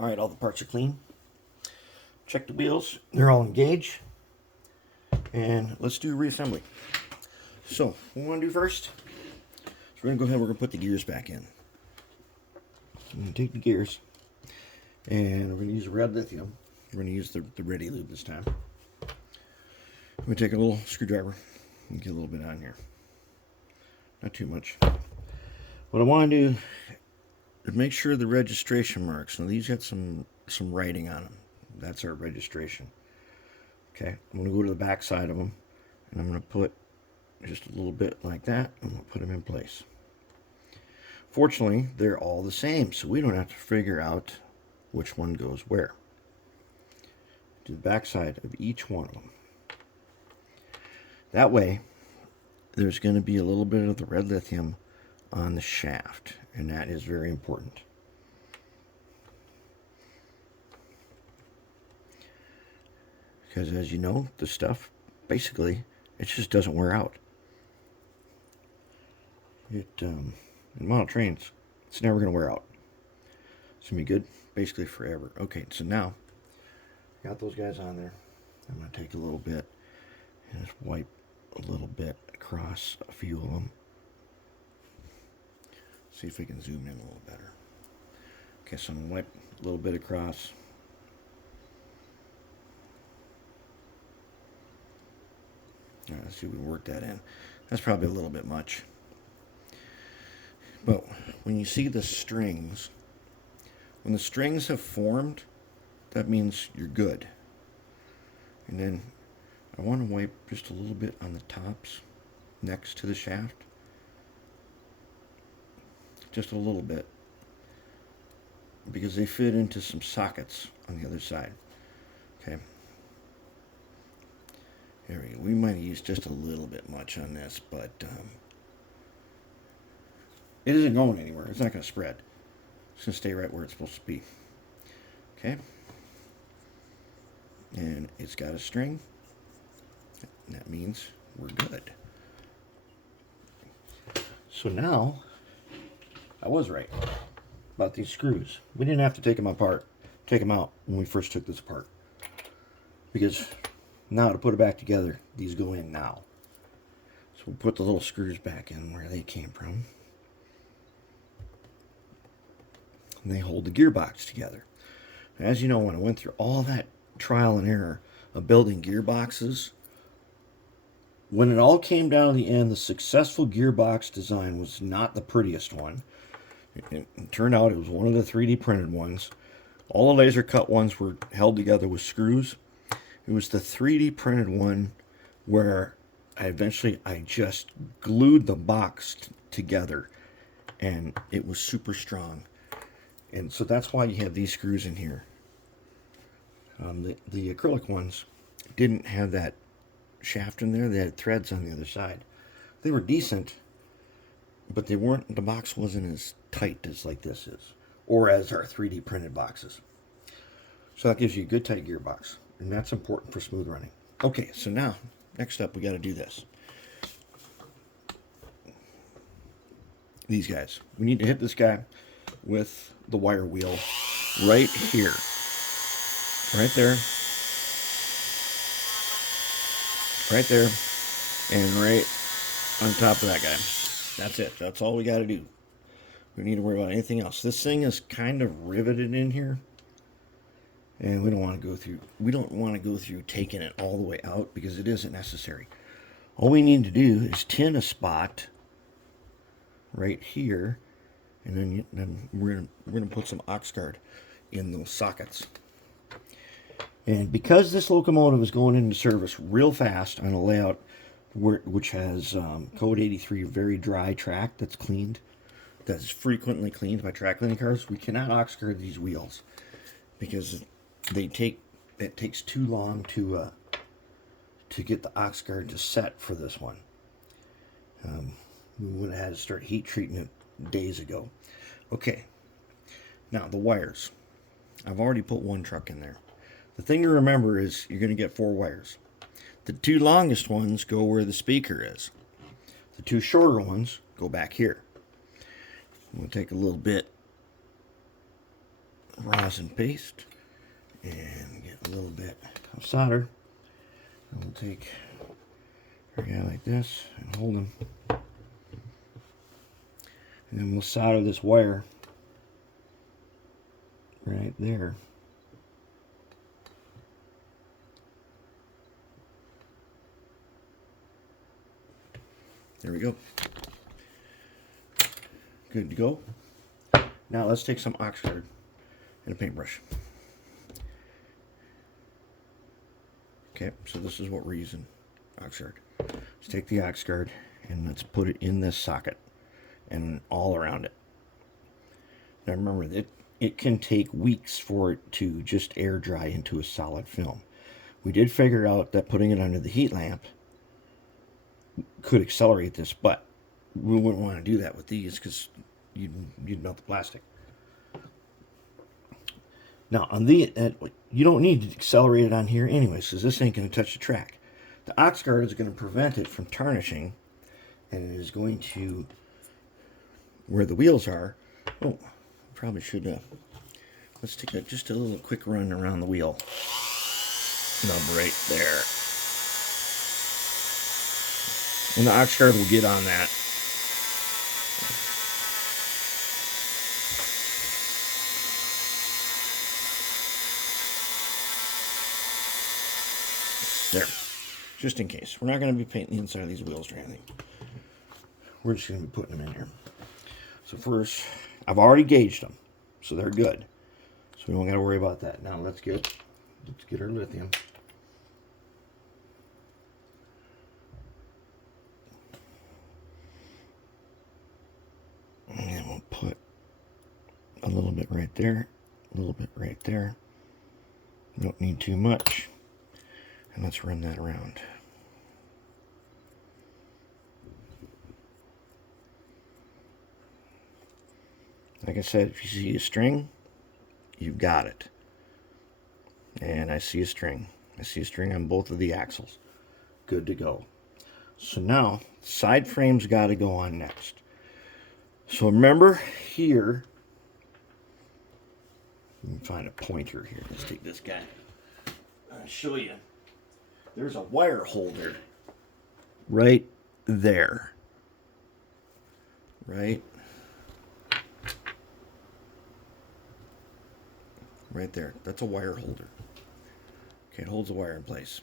Alright, all the parts are clean. Check the wheels, they're all engaged. And let's do reassembly. So, what we want to do first is we're going to go ahead and we're going to put the gears back in. I'm going to take the gears and we're going to use red lithium. We're going to use the Ready Lube this time. I'm going to take a little screwdriver and get a little bit on here. Not too much. What I want to do is make sure the registration marks. Now these got some writing on them. That's our registration. Okay, I'm going to go to the back side of them and I'm going to put just a little bit like that. I'm going to put them in place. Fortunately, they're all the same, so we don't have to figure out which one goes where. To the back side of each one of them. That way, there's going to be a little bit of the red lithium on the shaft, and that is very important. Because as you know, the stuff, basically, it just doesn't wear out. In model trains, it's never going to wear out. It's going to be good, basically forever. Okay, so now, got those guys on there. I'm going to take a little bit and just wipe a little bit across a few of them. See if we can zoom in a little better. Okay, so I'm going to wipe a little bit across. All right, let's see if we can work that in. That's probably a little bit much. But when you see the strings, when the strings have formed, that means you're good. And then I want to wipe just a little bit on the tops next to the shaft. Just a little bit. Because they fit into some sockets on the other side. Okay. There we go. We might have used just a little bit much on this, but it isn't going anywhere. It's not going to spread. It's going to stay right where it's supposed to be. Okay. And it's got a string. And that means we're good. So now, I was right about these screws. We didn't have to take them out when we first took this apart. Because now to put it back together, these go in now. So we'll put the little screws back in where they came from. And they hold the gearbox together. As you know, when I went through all that trial and error of building gearboxes, when it all came down to the end, the successful gearbox design was not the prettiest one. It turned out it was one of the 3D printed ones. All the laser cut ones were held together with screws. It was the 3D printed one where I just glued the box together, and it was super strong. And so that's why you have these screws in here. The acrylic ones didn't have that shaft in there. They had threads on the other side. They were decent, but they weren't. The box wasn't as tight as like this is, or as our 3D printed boxes. So that gives you a good tight gearbox, and that's important for smooth running. Okay, so now next up we got to do this. These guys. We need to hit this guy with the wire wheel right here. Right there. Right there. And right on top of that guy. That's it. That's all we got to do. We don't need to worry about anything else. This thing is kind of riveted in here. And we don't want to go through taking it all the way out because it isn't necessary. All we need to do is tin a spot right here. And then we're gonna put some ox guard in those sockets. And because this locomotive is going into service real fast on a layout which has code 83 very dry track that's cleaned, that's frequently cleaned by track cleaning cars, we cannot ox guard these wheels because it takes too long to get the ox guard to set for this one. We would have had to start heat treating it days ago. Okay, now the wires. I've already put one truck in there. The thing to remember is you're going to get 4 wires. The 2 longest ones go where the speaker is. The 2 shorter ones go back here. I'm going to take a little bit rosin paste and get a little bit of solder. And we'll take our guy like this and hold him. And then we'll solder this wire right there. There we go. Good to go. Now let's take some Oxguard and a paintbrush. Okay, so this is what we're using, Oxguard. Let's take the Oxguard and let's put it in this socket and all around it. Now remember that it can take weeks for it to just air dry into a solid film. We did figure out that putting it under the heat lamp could accelerate this, but we wouldn't want to do that with these because you'd melt the plastic. Now on the you don't need to accelerate it on here anyways, because this ain't going to touch the track. The Oxguard is going to prevent it from tarnishing, and it is going to, where the wheels are. Oh, probably should let's take just a little quick run around the wheel nub right there. And the Oxguard will get on that. There. Just in case. We're not going to be painting the inside of these wheels or anything. We're just going to be putting them in here. So first, I've already gauged them. So they're good. So we don't got to worry about that. Now let's get our lithium. And we'll put a little bit right there, a little bit right there. We don't need too much. And let's run that around. Like I said, if you see a string, you've got it. And I see a string. I see a string on both of the axles. Good to go. So now, side frame's got to go on next. So remember here, let me find a pointer here. Let's take this guy. I'll show you. There's a wire holder right there. Right there. That's a wire holder. Okay, it holds the wire in place.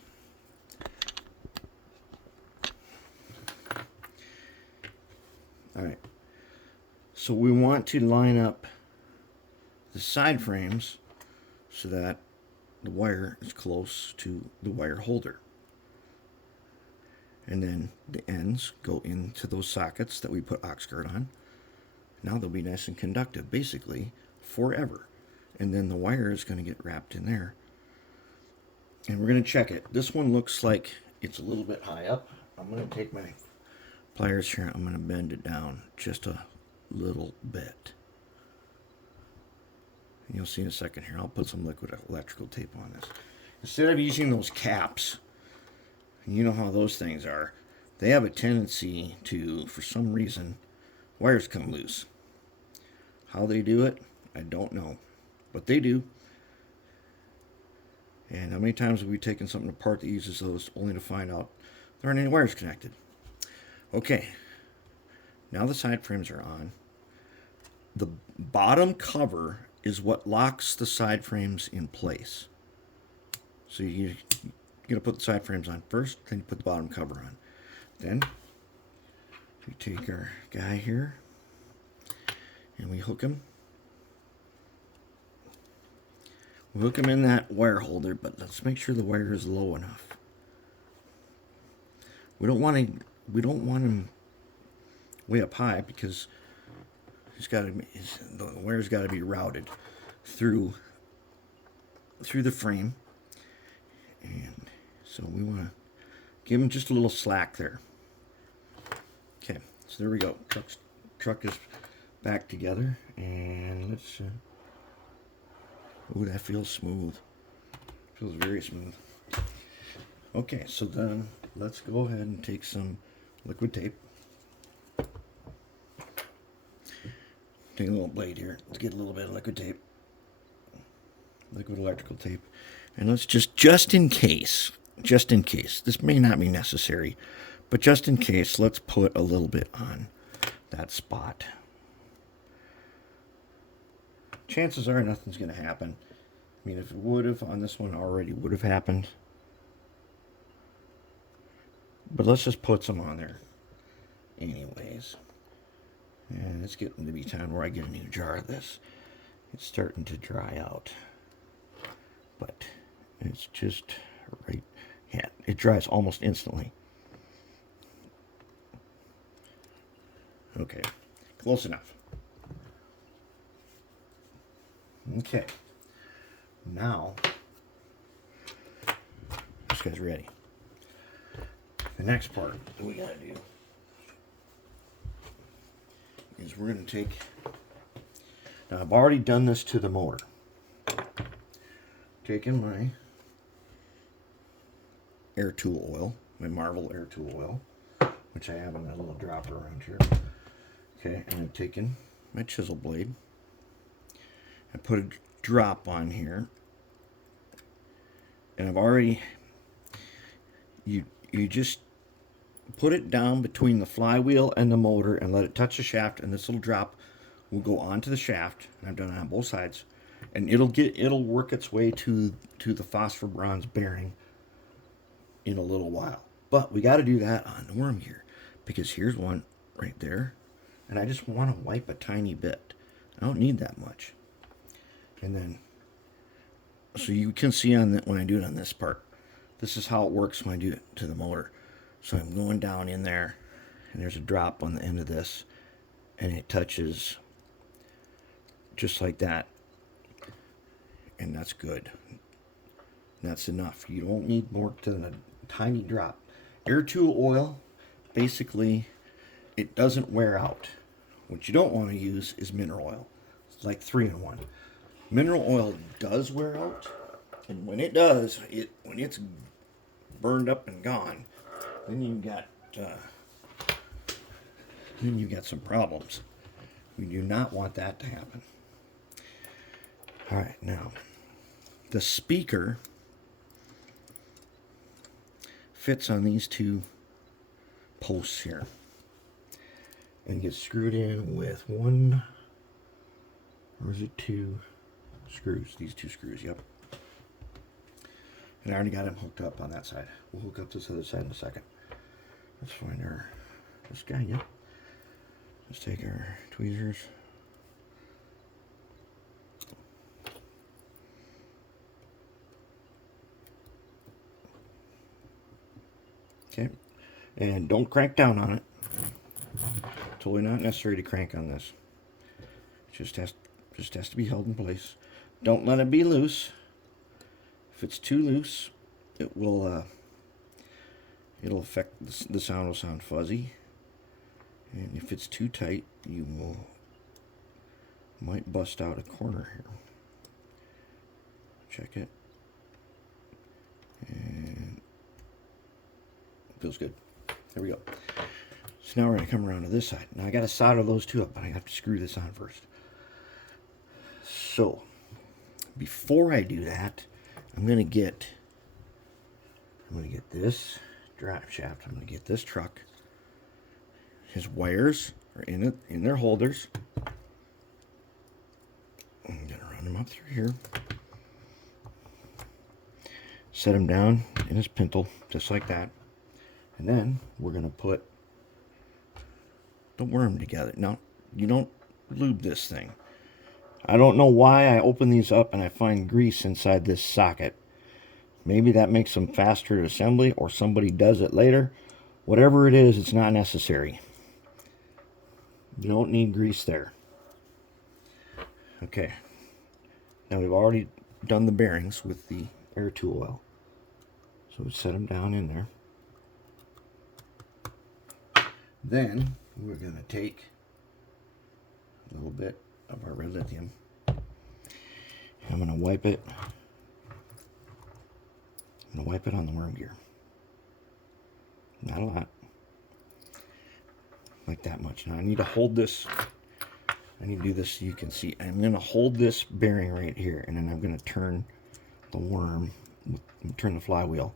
All right. So we want to line up the side frames so that the wire is close to the wire holder. And then the ends go into those sockets that we put Oxguard on. Now they'll be nice and conductive, basically forever. And then the wire is going to get wrapped in there. And we're going to check it. This one looks like it's a little bit high up. I'm going to take my pliers here. I'm going to bend it down just a little bit. And you'll see in a second here. I'll put some liquid electrical tape on this. Instead of using those caps, you know how those things are, they have a tendency to, for some reason, wires come loose. How they do it, I don't know. But they do. And how many times have we taken something apart that uses those only to find out there aren't any wires connected? Okay. Now the side frames are on. The bottom cover is what locks the side frames in place. So you're going to put the side frames on first, then you put the bottom cover on. Then we take our guy here and we hook him. We hook him in that wire holder, but let's make sure the wire is low enough. We don't want him way up high because the wire's got to be routed through the frame, and so we want to give him just a little slack there. Okay, so there we go. Truck is back together, and let's. Ooh, that feels smooth. Feels very smooth. Okay, so then let's go ahead and take some liquid tape. Take a little blade here. Let's get a little bit of liquid tape. liquid electrical tape. And let's just in case, this may not be necessary, but just in case, let's put a little bit on that spot. Chances are nothing's going to happen. I mean, if it would have on this one, already would have happened. But let's just put some on there anyways. And it's getting to be time where I get a new jar of this. It's starting to dry out. But it's just right. Yeah, it dries almost instantly. Okay, close enough. Okay, now this guy's ready. The next part that we gotta do is we're gonna take, now I've already done this to the motor. Taking my air tool oil, my Marvel air tool oil, which I have in that little dropper around here. Okay, and I'm taking my chisel blade. I put a drop on here. And I've already, you just put it down between the flywheel and the motor and let it touch the shaft, and this little drop will go onto the shaft, and I've done it on both sides, and it'll work its way to the phosphor bronze bearing in a little while. But we got to do that on the worm gear, because here's one right there, and I just want to wipe a tiny bit. I don't need that much. And then, so you can see on that when I do it on this part, this is how it works when I do it to the motor. So I'm going down in there, and there's a drop on the end of this, and it touches just like that, and that's good. That's enough. You don't need more than a tiny drop. Air tool oil, basically, it doesn't wear out. What you don't want to use is mineral oil. It's like 3-in-1. Mineral oil does wear out, and when it does, when it's burned up and gone, then you got some problems. We do not want that to happen. All right, now the speaker fits on these two posts here and gets screwed in with one, or is it two screws? These two screws, yep. And I already got them hooked up on that side. We'll hook up this other side in a second. Let's find this guy, yep. Let's take our tweezers. Okay, and don't crank down on it. Totally not necessary to crank on this. It just has to be held in place. Don't let it be loose. If it's too loose, it will it'll affect the sound. Will sound fuzzy, and if it's too tight, you might bust out a corner here. Check it, and it feels good. There we go. So now we're going to come around to this side. Now I got to solder those two up, but I have to screw this on first. So before I do that, I'm going to get this drive shaft. I'm going to get this truck. His wires are in their holders. I'm going to run them up through here. Set him down in his pintle, just like that. And then we're going to put the worm together. Now, you don't lube this thing. I don't know why I open these up and I find grease inside this socket. Maybe that makes them faster to assembly, or somebody does it later. Whatever it is, it's not necessary. You don't need grease there. Okay. Now we've already done the bearings with the air tool oil. So we set them down in there. Then we're going to take a little bit of our red lithium. I'm going to wipe it. I'm going to wipe it on the worm gear. Not a lot. Like that much. Now I need to hold this I need to do this so you can see. I'm going to hold this bearing right here, and then I'm going to turn the worm, turn the flywheel,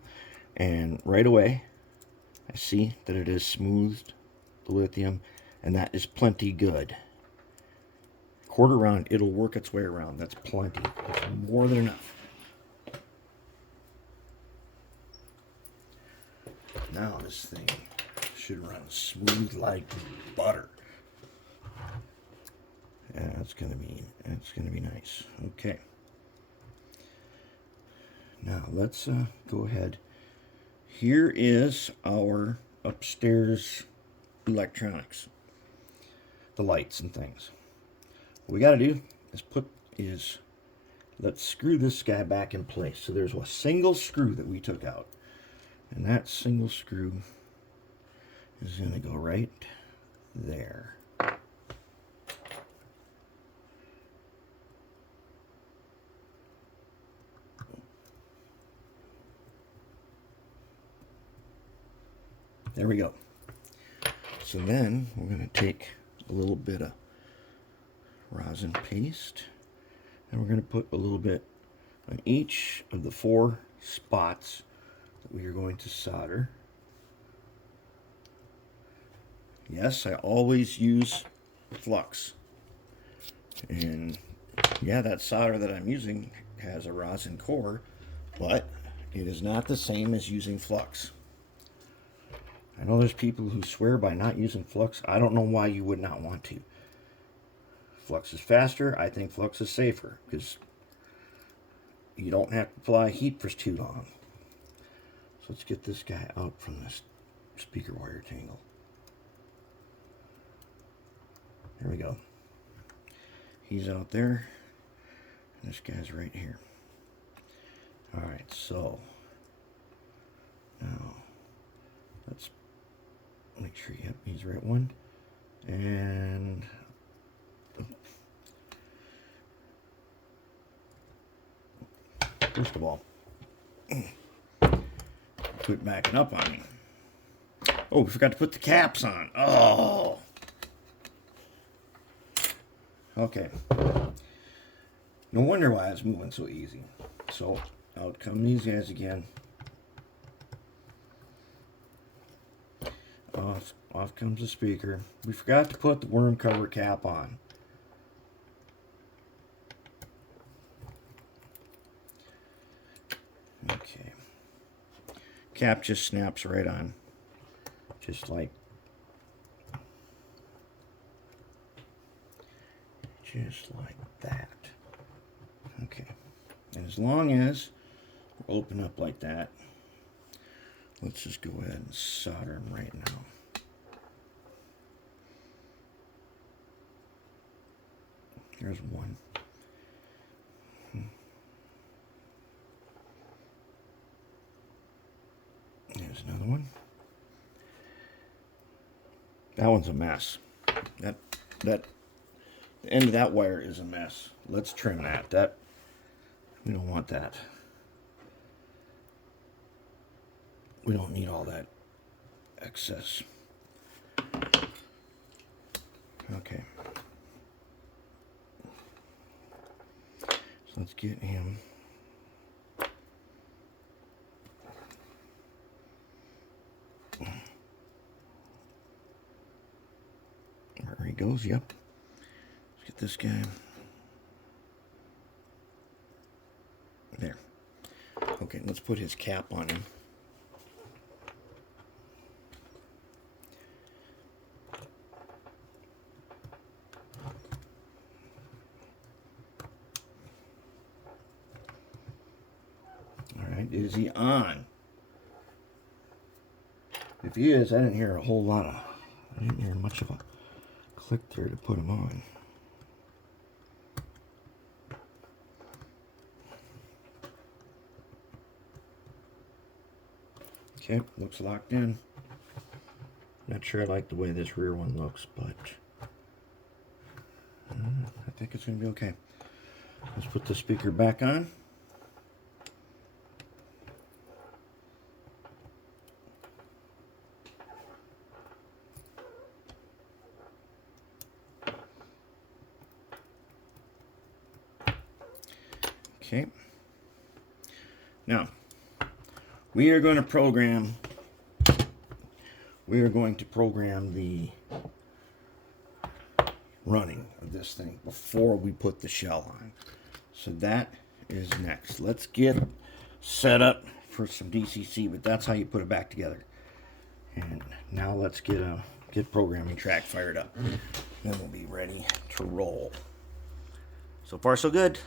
and right away I see that it is smoothed, the lithium, and that is plenty good. Quarter round, it'll work its way around. That's plenty. That's more than enough. Now this thing should run smooth like butter. Yeah, that's gonna be nice. Okay. Now let's go ahead. Here is our upstairs electronics, the lights and things. What we got to do is let's screw this guy back in place. So there's a single screw that we took out, and that single screw is going to go right there. There we go. So then we're going to take a little bit of rosin paste, and we're going to put a little bit on each of the 4 spots that we are going to solder. Yes, I always use flux. And yeah, that solder that I'm using has a rosin core, but it is not the same as using flux. I know there's people who swear by not using flux. I don't know why you would not want to. Flux is faster. I think flux is safer because you don't have to apply heat for too long. So let's get this guy out from this speaker wire tangle. There we go. He's out there, and this guy's right here. All right, so now let's make sure, yep, he's the right one. And first of all, quit backing up on me. Oh, we forgot to put the caps on. Oh. Okay. No wonder why it's moving so easy. So out come these guys again. Off comes the speaker. We forgot to put the worm cover cap on. Okay. Cap just snaps right on. Just like that. Okay. And as long as we open up like that, let's just go ahead and solder them right now. There's one. There's another one. That one's a mess. That the end of that wire is a mess. Let's trim that. We don't want that. We don't need all that excess. Okay. So let's get him. There he goes, yep. Let's get this guy. There. Okay, let's put his cap on him. Alright, is he on? If he is, I didn't hear much of a click there to put him on. Okay, looks locked in. Not sure I like the way this rear one looks, but I think it's going to be okay. Let's put the speaker back on. Okay. Now, we are going to program the running of this thing before we put the shell on. So that is next. Let's get set up for some DCC, but that's how you put it back together. And now let's get programming track fired up. Then we'll be ready to roll. So far so good.